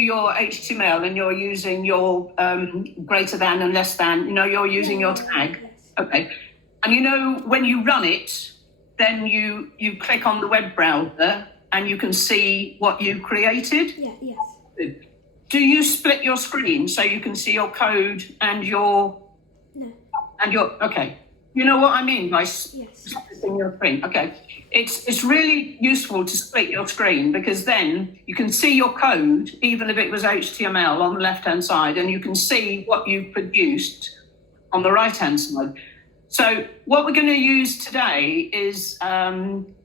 your HTML and you're using your greater than and less than, you're using your tag. Yes. Okay. And when you run it, then you click on the web browser and you can see what you created. Yeah, yes. Do you split your screen so you can see your code and your... No. Okay. You know what I mean by Yes. splitting your screen? Okay. It's really useful to split your screen because then you can see your code, even if it was HTML on the left-hand side, and you can see what you produced on the right-hand side. So what we're going to use today is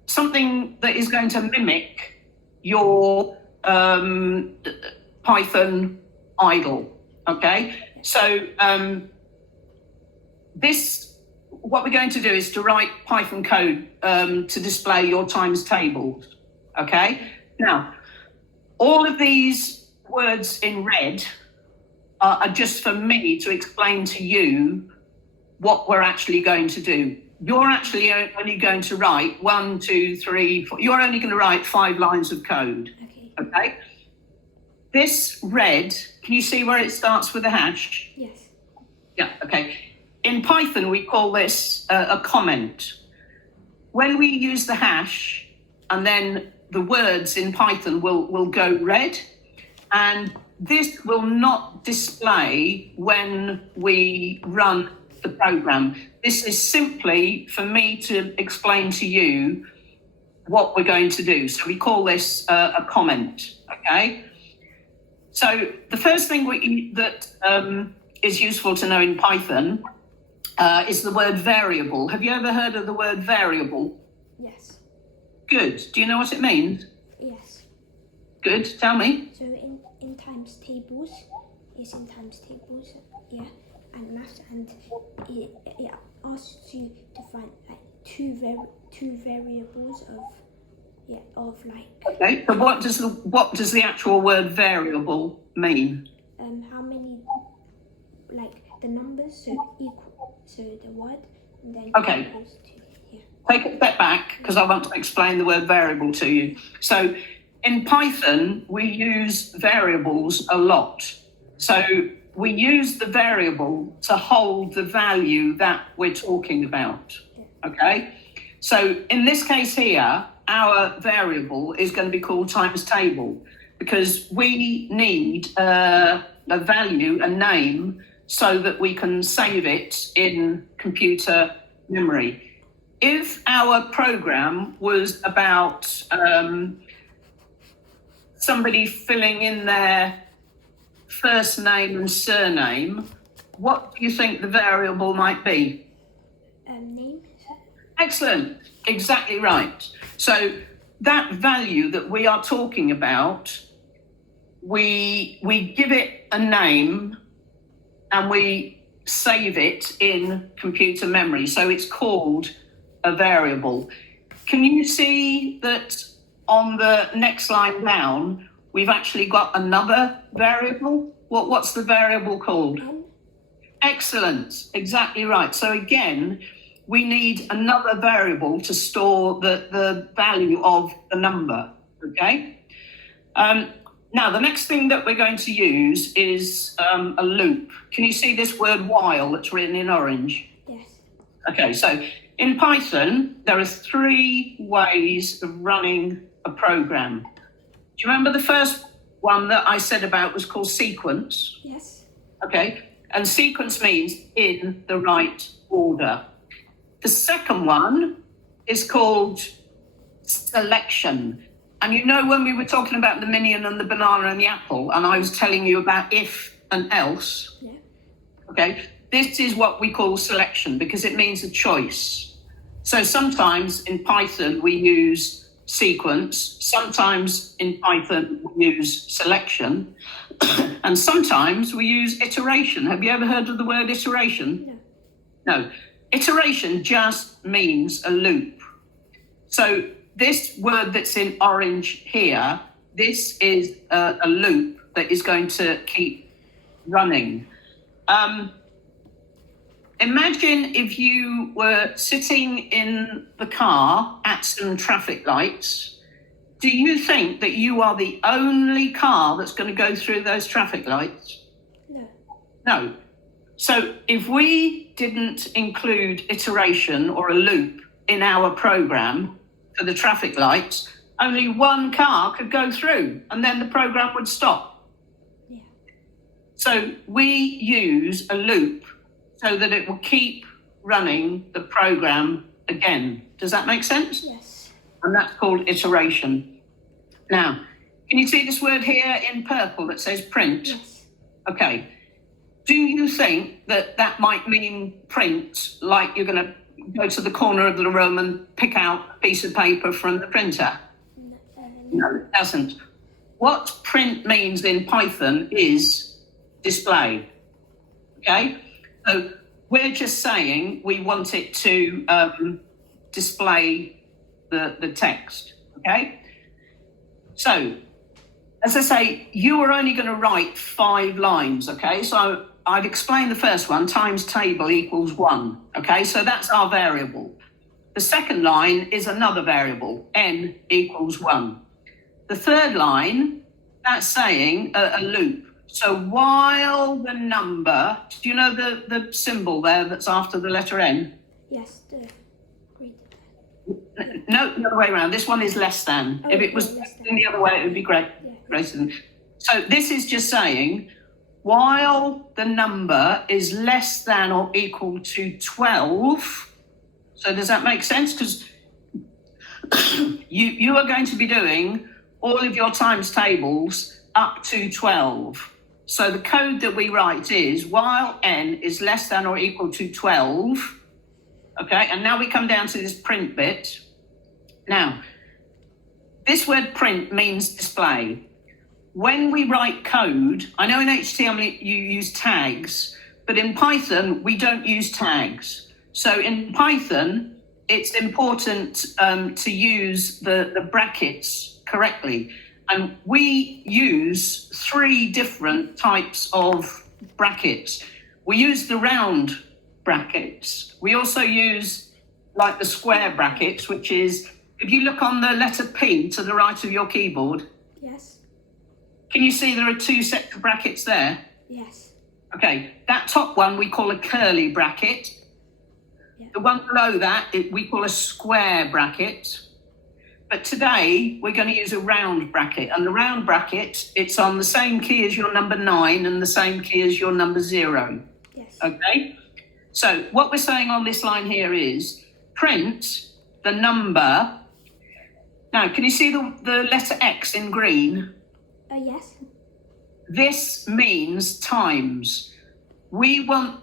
something that is going to mimic your Python idle, okay? So what we're going to do is to write Python code to display your times tables, okay? Now, all of these words in red are just for me to explain to you what we're actually going to do. You're actually only going to write 1, 2, 3, 4. You're only going to write 5 lines of code, okay? This red, can you see where it starts with a hash? Yes. Yeah, okay. In Python, we call this a comment. When we use the hash, and then the words in Python will go red, and this will not display when we run the program. This is simply for me to explain to you what we're going to do. So we call this a comment, okay? So the first thing that is useful to know in Python is the word variable. Have you ever heard of the word variable? Yes. Good. Do you know what it means? Yes. Good. Tell me. So in times tables, yeah, and maths, and it asks you to find like two variables of like. Okay. So what does the actual word variable mean? How many, like the numbers, so the word, and then Okay. equals to, yeah. Take a step back because I want to explain the word variable to you. So in Python, we use variables a lot. So we use the variable to hold the value that we're talking about, okay? So in this case here, our variable is going to be called times table because we need a value, a name, so that we can save it in computer memory. If our program was about somebody filling in their first name and surname, what do you think the variable might be? Name. Excellent. Exactly right. So that value that we are talking about, we give it a name and we save it in computer memory. So it's called a variable. Can you see that on the next line down, we've actually got another variable? What's the variable called? N. Excellent. Exactly right. So again, we need another variable to store the value of the number, okay? Now, the next thing that we're going to use is a loop. Can you see this word while that's written in orange? Yes. Okay, so in Python, there are 3 ways of running a program. Do you remember the first one that I said about was called sequence? Yes. Okay, and sequence means in the right order. The second one is called selection. And when we were talking about the minion and the banana and the apple, and I was telling you about if and else, Yeah. okay, this is what we call selection because it means a choice. So sometimes in Python we use sequence, sometimes in Python we use selection, and sometimes we use iteration. Have you ever heard of the word iteration? No. No. Iteration just means a loop. So this word that's in orange here, this is a loop that is going to keep running. Imagine if you were sitting in the car at some traffic lights, do you think that you are the only car that's going to go through those traffic lights? No. No. So if we didn't include iteration or a loop in our program for the traffic lights, only one car could go through and then the program would stop. Yeah. So we use a loop so that it will keep running the program again. Does that make sense? Yes. And that's called iteration. Now, can you see this word here in purple that says print? Yes. Okay. Do you think that that might mean print, like you're going to go to the corner of the room and pick out a piece of paper from the printer? No, it doesn't. What print means in Python is display. Okay? So we're just saying we want it to display the text. Okay? So, as I say, you are only going to write 5 lines. Okay? So I've explained the first one, times table equals 1. Okay? So that's our variable. The second line is another variable, n equals 1. The third line, that's saying a loop. So while the number, do you know the symbol there that's after the letter N? Yes, the green. No, the other way around. This one is less than. Oh, If it was less than. the other way, it would be great. Yeah. Greater than. So this is just saying, while the number is less than or equal to 12, so does that make sense? Because you are going to be doing all of your times tables up to 12. So the code that we write is while n is less than or equal to 12. Okay, and now we come down to this print bit. Now, this word print means display. When we write code, I know in HTML you use tags, but in Python we don't use tags. So in Python, it's important to use the brackets correctly. And we use 3 different types of brackets. We use the round brackets. We also use like the square brackets, which is, if you look on the letter P to the right of your keyboard, Yes. can you see there are 2 sets of brackets there? Yes. Okay, that top one we call a curly bracket. Yeah. The one below that we call a square bracket. But today we're going to use a round bracket, and the round bracket, it's on the same key as your number 9 and the same key as your number 0. Yes. Okay, so what we're saying on this line here is print the number. Now, can you see the letter X in green? Yes. This means times. We want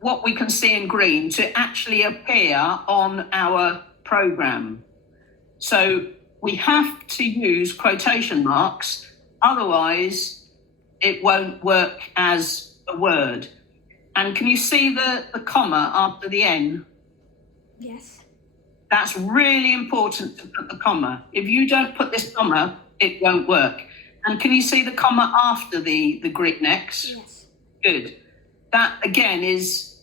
what we can see in green to actually appear on our program. So we have to use quotation marks, otherwise it won't work as a word. And can you see the comma after the N? Yes. That's really important to put the comma. If you don't put this comma, it won't work. And can you see the comma after the Greek X? Yes. Good. That again is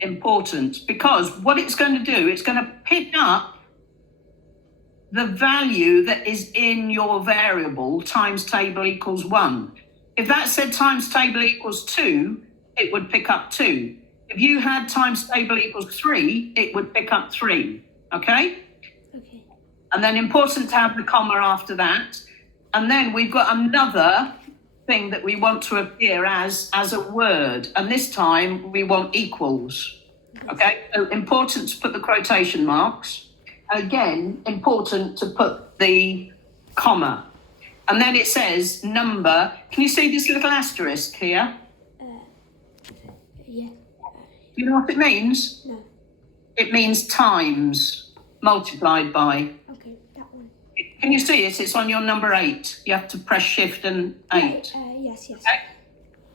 important, because what it's going to do, it's going to pick up the value that is in your variable times table equals 1. If that said times table equals 2, it would pick up 2. If you had times table equals 3, it would pick up 3. Okay? Okay. And then important to have the comma after that. And then we've got another thing that we want to appear as a word. And this time we want equals. Okay? So important to put the quotation marks. Again, important to put the comma. And then it says number. Can you see this little asterisk here? Yeah. Do you know what it means? No. It means times, multiplied by. Okay, that one. Can you see it? It's on your number 8. You have to press shift and 8. Yes. Okay?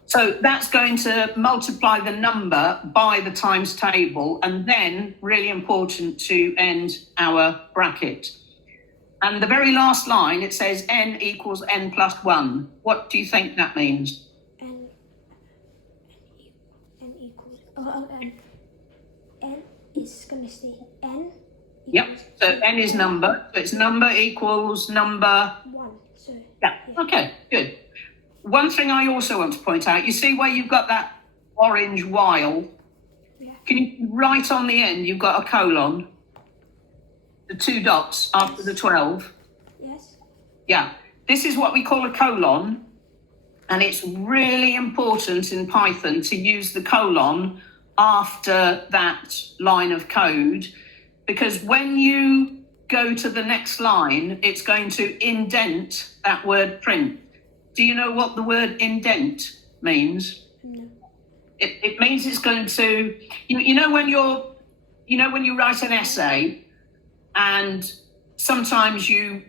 So that's going to multiply the number by the times table, and then really important to end our bracket. And the very last line, it says n equals n plus 1. What do you think that means? N equals. N is gonna stay n Yep, so n is number, so it's number equals number. 1. So Yeah, okay, good. One thing I also want to point out, you see where you've got that orange while? yeah. Can you write on the end, you've got a colon, the 2 dots after the 12? Yes. Yeah, this is what we call a colon, and it's really important in Python to use the colon after that line of code, because when you go to the next line, it's going to indent that word print. Do you know what the word indent means? No. It means it's going to, you know when you write an essay and sometimes you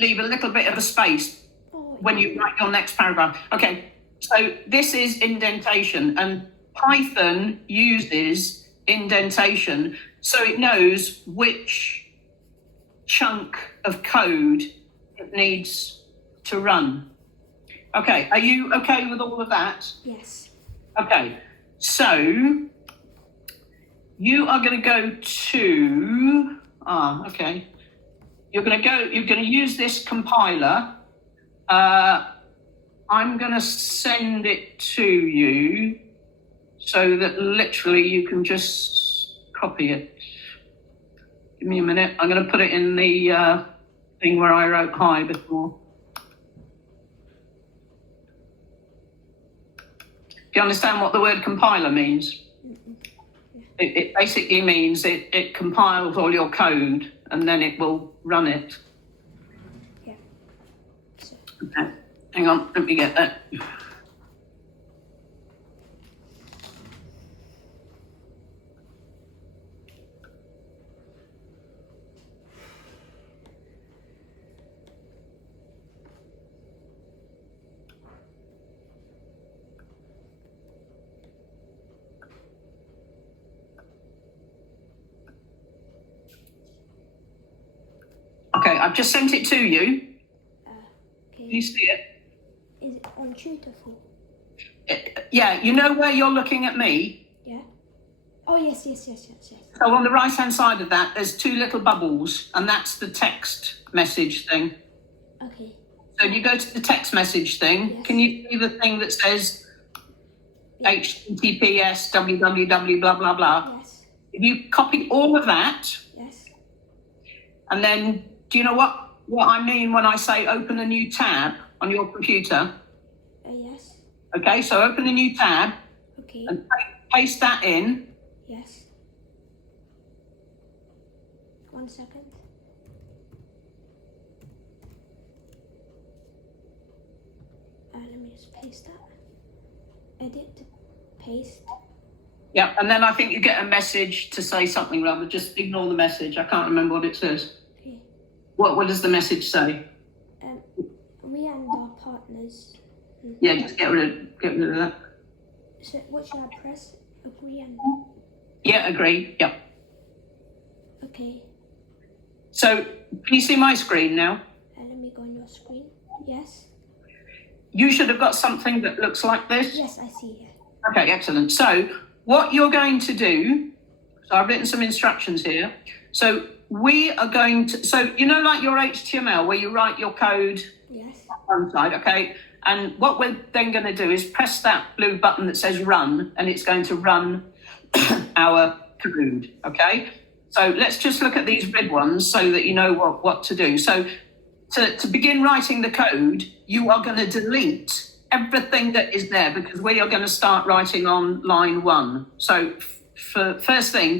leave a little bit of a space when you write your next paragraph. Okay, so this is indentation, and Python uses indentation so it knows which chunk of code it needs to run. Okay, are you okay with all of that? Yes. Okay, so you are going to go to, okay. You're going to use this compiler. I'm going to send it to you so that literally you can just copy it. Give me a minute. I'm going to put it in the thing where I wrote hi before. Do you understand what the word compiler means? It basically means it compiles all your code and then it will run it. Yeah. So, Okay, hang on, let me get that. Okay, I've just sent it to you. okay. Can you see it? Is it on Tutorful? Yeah, you know where you're looking at me? Yeah. Oh, yes. So on the right-hand side of that, there's 2 little bubbles, and that's the text message thing. Okay. So if you go to the text message thing, Yes. can you see the thing that says HTTPS www blah blah blah? Yes. If you copy all of that, Yes. and then do you know what I mean when I say open a new tab on your computer? Yes. Okay, so open a new tab Okay. and paste that in. Yes. 1 second. Let me just paste that. Edit. Paste. Yeah, and then I think you get a message to say something rather. Just ignore the message. I can't remember what it says. Okay. What does the message say? We and our partners. Yeah, just get rid of that. So what should I press? Agree and. Yeah, agree. Yep. Okay. So can you see my screen now? Let me go on your screen. Yes. You should have got something that looks like this. Yes, I see it. Okay, excellent. So what you're going to do, so I've written some instructions here. So we are going to, so you know like your HTML where you write your code Yes. on one side, okay? And what we're then going to do is press that blue button that says run, and it's going to run our code, okay? So let's just look at these red ones so that you know what to do. So to begin writing the code, you are going to delete everything that is there because we are going to start writing on line 1. So for first thing,